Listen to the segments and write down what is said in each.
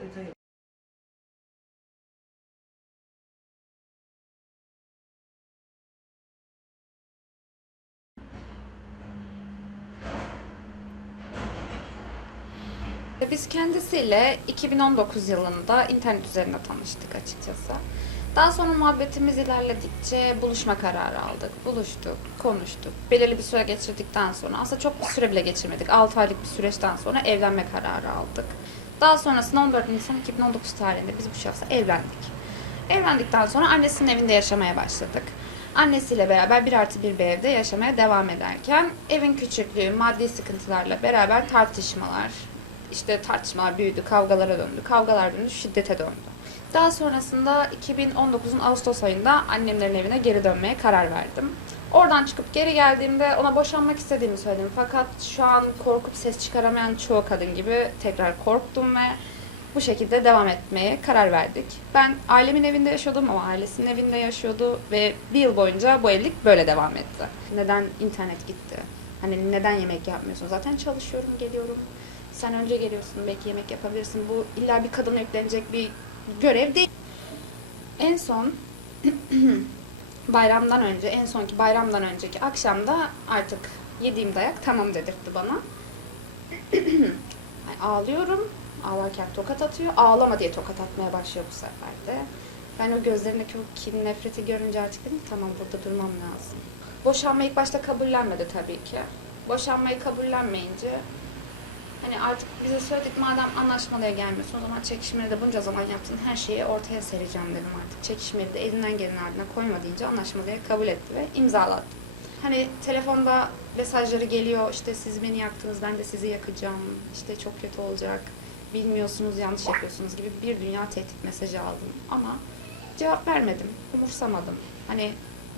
detayı. Biz kendisiyle 2019 yılında internet üzerinde tanıştık açıkçası. Daha sonra muhabbetimiz ilerledikçe buluşma kararı aldık. Buluştuk, konuştuk. Belirli bir süre geçirdikten sonra, aslında çok bir süre bile geçirmedik. 6 aylık bir süreçten sonra evlenme kararı aldık. Daha sonrasında 14 Nisan 2019 tarihinde biz bu şahısla evlendik. Evlendikten sonra annesinin evinde yaşamaya başladık. Annesiyle beraber bir artı bir bir evde yaşamaya devam ederken evin küçüklüğü, maddi sıkıntılarla beraber tartışmalar, işte tartışmalar büyüdü, kavgalara döndü, kavgalar döndü, şiddete döndü. Daha sonrasında 2019'un Ağustos ayında annemlerin evine geri dönmeye karar verdim. Oradan çıkıp geri geldiğimde ona boşanmak istediğimi söyledim. Fakat şu an korkup ses çıkaramayan çoğu kadın gibi tekrar korktum ve bu şekilde devam etmeye karar verdik. Ben ailemin evinde yaşıyordum ama ailesinin evinde yaşıyordu ve bir yıl boyunca bu evlilik böyle devam etti. Neden internet gitti? Hani neden yemek yapmıyorsun? Zaten çalışıyorum, geliyorum. Sen önce geliyorsun, belki yemek yapabilirsin. Bu illa bir kadına yüklenecek bir görev değil. En son bayramdan önce, en sonki bayramdan önceki akşamda artık yediğim dayak tamam dedirtti bana. Ağlıyorum. Ağlarken tokat atıyor. Ağlama diye tokat atmaya başlıyor bu sefer de. Ben o gözlerindeki o kin, nefreti görünce artık dedim tamam burada durmam lazım. Boşanma ilk başta kabullenmedi tabii ki. Boşanmayı kabullenmeyince hani artık bize söyledik madem anlaşmalıya gelmiyorsun o zaman çekişmeli de bunca zaman yaptığın her şeyi ortaya sereceğim dedim artık. Çekişmeli de elinden gelen ardına koyma deyince anlaşmalıya kabul etti ve imzalattı. Hani telefonda mesajları geliyor işte siz beni yaktınız ben de sizi yakacağım işte çok kötü olacak bilmiyorsunuz yanlış yapıyorsunuz gibi bir dünya tehdit mesajı aldım ama cevap vermedim umursamadım hani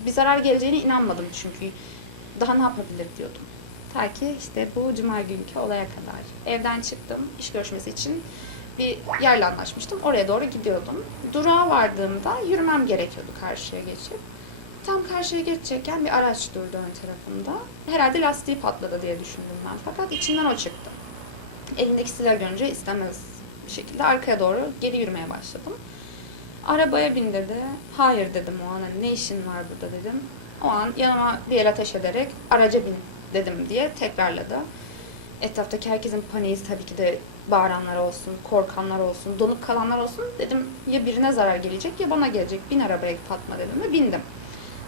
bir zarar geleceğine inanmadım çünkü daha ne yapabilir diyordum. Ta ki işte bu cuma günkü olaya kadar. Evden çıktım iş görüşmesi için bir yerle anlaşmıştım. Oraya doğru gidiyordum. Durağa vardığımda yürümem gerekiyordu karşıya geçip. Tam karşıya geçecekken bir araç durdu ön tarafımda. Herhalde lastiği patladı diye düşündüm ben. Fakat içinden o çıktı. Elindeki silah görünce istemez bir şekilde arkaya doğru geri yürümeye başladım. Arabaya bin dedi. Hayır dedim o an. Hani ne işin var burada dedim. O an yanıma bir el ateş ederek araca bin dedim diye tekrarladı. Etraftaki herkesin paniği tabii ki de bağıranlar olsun, korkanlar olsun, donup kalanlar olsun. Dedim ya birine zarar gelecek ya bana gelecek. Bin arabaya Fatma dedim ve bindim.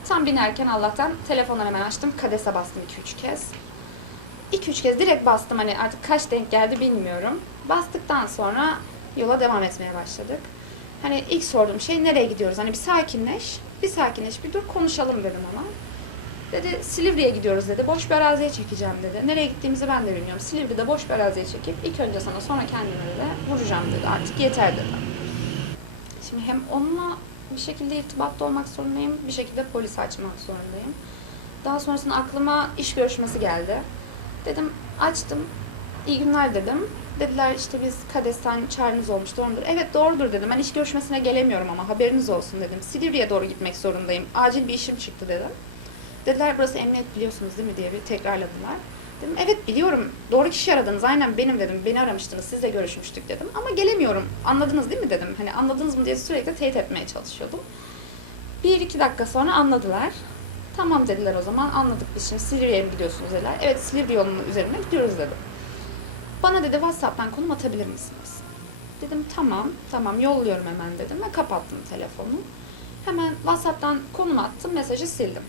Tam binerken Allah'tan telefonları hemen açtım. Kadese bastım 2-3 kez. 2-3 kez direkt bastım hani artık kaç denk geldi bilmiyorum. Bastıktan sonra yola devam etmeye başladık. Hani ilk sorduğum şey nereye gidiyoruz? Hani bir sakinleş, bir sakinleş, bir dur konuşalım dedim ona. Dedi Silivri'ye gidiyoruz dedi. Boş bir araziye çekeceğim dedi. Nereye gittiğimizi ben de bilmiyorum. Silivri'de boş bir araziye çekip ilk önce sana sonra kendime de vuracağım dedi. Artık yeter dedi. Şimdi hem onunla bir şekilde irtibatta olmak zorundayım, bir şekilde polis açmak zorundayım. Daha sonrasında aklıma iş görüşmesi geldi. Dedim açtım, iyi günler dedim. Dediler işte biz Kades'ten çağrınız olmuş doğrudur. Evet doğrudur dedim. Ben iş görüşmesine gelemiyorum ama haberiniz olsun dedim. Silivri'ye doğru gitmek zorundayım. Acil bir işim çıktı dedim. Dediler burası emniyet biliyorsunuz değil mi diye bir tekrarladılar. Dedim evet biliyorum doğru kişi aradınız aynen benim dedim. Beni aramıştınız sizle görüşmüştük dedim. Ama gelemiyorum anladınız değil mi dedim. Hani anladınız mı diye sürekli teyit etmeye çalışıyordum. Bir iki dakika sonra anladılar. Tamam dediler o zaman anladık biz şimdi Silivri'ye mi gidiyorsunuz dediler. Evet Silivri yolunun üzerine gidiyoruz dedim. Bana dedi WhatsApp'tan konum atabilir misiniz? Dedim tamam tamam yolluyorum hemen dedim ve kapattım telefonu. Hemen WhatsApp'tan konum attım mesajı sildim.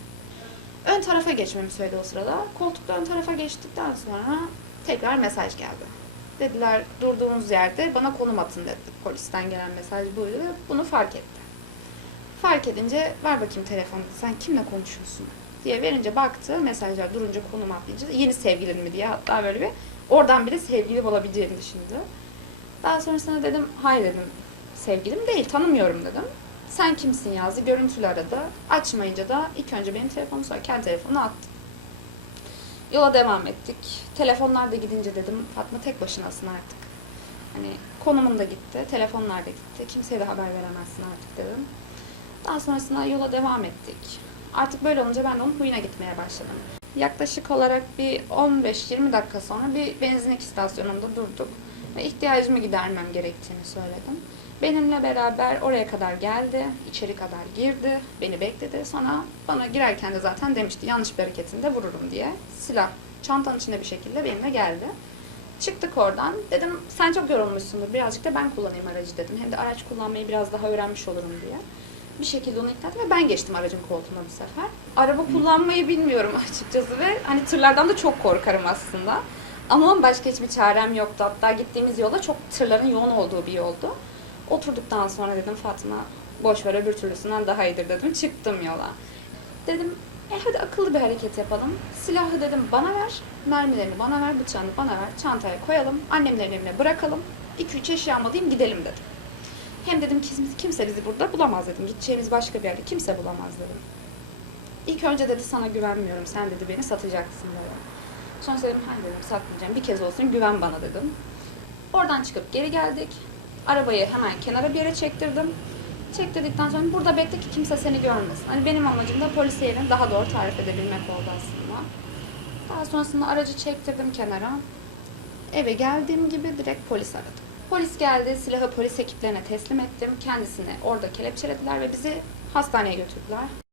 Ön tarafa geçmemi söyledi o sırada. Koltukta ön tarafa geçtikten sonra tekrar mesaj geldi. Dediler durduğunuz yerde bana konum atın dedi. Polisten gelen mesaj buydu ve bunu fark etti. Fark edince ver bakayım telefonu sen kimle konuşuyorsun diye verince baktı mesajlar durunca konum atlayınca yeni sevgilin mi diye hatta böyle bir oradan bile sevgili olabileceğini düşündü. Daha sonrasında dedim hayır dedim sevgilim değil tanımıyorum dedim. Sen kimsin yazdı. Görüntülü aradı. Açmayınca da ilk önce benim telefonumu sonra kendi telefonunu attı. Yola devam ettik. Telefonlar da gidince dedim Fatma tek başınasın artık. Hani konumun da gitti. Telefonlar da gitti. Kimseye de haber veremezsin artık dedim. Daha sonrasında yola devam ettik. Artık böyle olunca ben de onun huyuna gitmeye başladım. Yaklaşık olarak bir 15-20 dakika sonra bir benzinlik istasyonunda durduk. ve ihtiyacımı gidermem gerektiğini söyledim. Benimle beraber oraya kadar geldi, içeri kadar girdi, beni bekledi. Sonra bana girerken de zaten demişti yanlış bir hareketinde vururum diye. Silah çantanın içinde bir şekilde benimle geldi. Çıktık oradan. Dedim sen çok yorulmuşsundur. Birazcık da ben kullanayım aracı dedim. Hem de araç kullanmayı biraz daha öğrenmiş olurum diye. Bir şekilde onu ikna ettim ve ben geçtim aracın koltuğuna bu sefer. Araba kullanmayı bilmiyorum açıkçası ve hani tırlardan da çok korkarım aslında. Ama başka hiçbir çarem yoktu. Hatta gittiğimiz yolda çok tırların yoğun olduğu bir yoldu. Oturduktan sonra dedim Fatma boş ver öbür türlüsünden daha iyidir dedim. Çıktım yola. Dedim e hadi akıllı bir hareket yapalım. Silahı dedim bana ver, mermilerini bana ver, bıçağını bana ver, çantaya koyalım, annemlerin evine bırakalım. 2-3 eşyamı alayım gidelim dedim. Hem dedim kimse, bizi burada bulamaz dedim. Gideceğimiz başka bir yerde kimse bulamaz dedim. İlk önce dedi sana güvenmiyorum. Sen dedi beni satacaksın dedi. Sonra dedim hayır dedim satmayacağım. Bir kez olsun güven bana dedim. Oradan çıkıp geri geldik. Arabayı hemen kenara bir yere çektirdim. Çektirdikten sonra burada bekle ki kimse seni görmesin. Hani benim amacım da polise yerini daha doğru tarif edebilmek oldu aslında. Daha sonrasında aracı çektirdim kenara. Eve geldiğim gibi direkt polis aradım. Polis geldi, silahı polis ekiplerine teslim ettim. Kendisini orada kelepçelediler ve bizi hastaneye götürdüler.